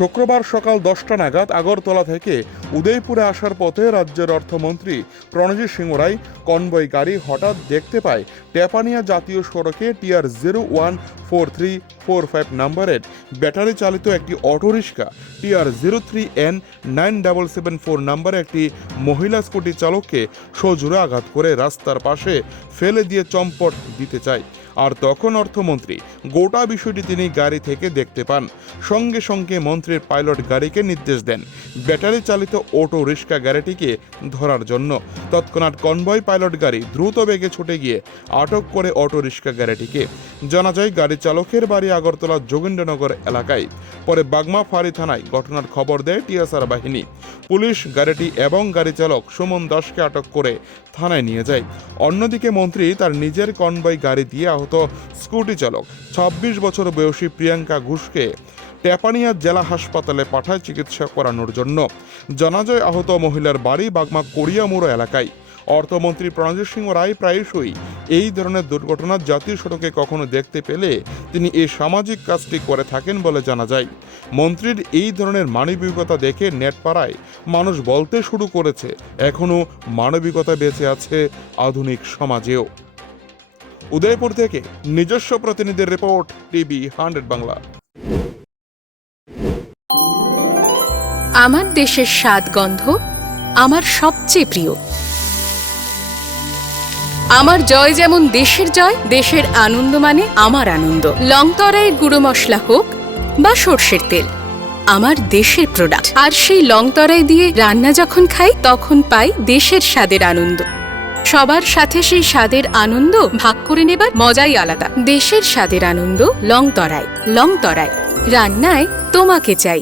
শুক্রবার সকাল দশটা নাগাদ আগরতলা থেকে উদয়পুরে আসার পথে রাজ্যের অর্থমন্ত্রী প্রণজিৎ সিংহ রায় কনভয় গাড়ি হঠাৎ দেখতে পায় টেপানিয়া জাতীয় সড়কে TR zero one four three four five নাম্বারের ব্যাটারি চালিত একটি auto rickshaw TR zero three N nine double seven four নাম্বারে একটি মহিলা স্কুটি চালককে সজোরে আঘাত করে রাস্তার পাশে ফেলে দিয়ে চম্পট দিতে চায়। আর তখন অর্থমন্ত্রী, গোটা বিষয়টি তিনি গাড়ি থেকে দেখতে পান। সঙ্গে সঙ্গে মন্ত্রীর পাইলট গাড়িকে নির্দেশ দেন। ব্যাটারি চালিত অটো রিক্সা গাড়িটিকে ধরার জন্য। তৎক্ষণাৎ কনভয় পাইলট গাড়ি দ্রুত বেগে ছুটে গিয়ে আটক করে অটো রিক্সা গাড়িটিকে। জানা যায়, গাড়ি চালকের বাড়ি আগরতলা যোগেন্দ্রনগর এলাকায়। পরে বাগমা ফাঁড়ি থানায় ঘটনার খবর দেয় টিএসআর বাহিনী। পুলিশ গাড়িটি এবং গাড়ি চালক সুমন দাসকে আটক করে থানায় নিয়ে যায়। অন্যদিকে মন্ত্রী তার নিজের কনভয় গাড়ি দিয়ে আহত স্কুটি চালক। ছাব্বিশ বছর বয়সী প্রিয়াঙ্কা ঘোষকে টেপানিয়া জেলা হাসপাতালে পাঠায় চিকিৎসা করানোর জন্য। জানা যায় আহত মহিলার বাড়ি বাগমা কোরিয়ামুড়ো এলাকায়। অর্থমন্ত্রী প্রণজিৎ সিংহ রায় প্রায়শই এই ধরনের দুর্ঘটনা জাতীয় সড়কে কখনো দেখতে পেলে তিনি এই সামাজিক কাজটি করে থাকেন বলে জানা যায়। মন্ত্রীর এই ধরনের মানবিকতা দেখে নেটপাড়ায় মানুষ বলতে শুরু করেছে এখনও মানবিকতা বেঁচে আছে আধুনিক সমাজেও। উদয়পুর থেকে নিজস্ব প্রতিনিধির রিপোর্ট, টিভি হান্ড্রেড বাংলা। আমার দেশের স্বাদ গন্ধ আমার সবচেয়ে প্রিয়। আমার জয় যেমন দেশের জয়, দেশের আনন্দ মানে আমার আনন্দ। লংতরাইয়ের গুঁড়ো মশলা হোক বা সর্ষের তেল, আমার দেশের প্রোডাক্ট আর সেই লংতরাই দিয়ে রান্না যখন খাই, তখন পাই দেশের স্বাদের আনন্দ। সবার সাথে সেই স্বাদের আনন্দ ভাগ করে নেবার মজাই আলাদা। দেশের স্বাদের আনন্দ লং তরাই লং তরাই রান্নায় তোমাকে চাই।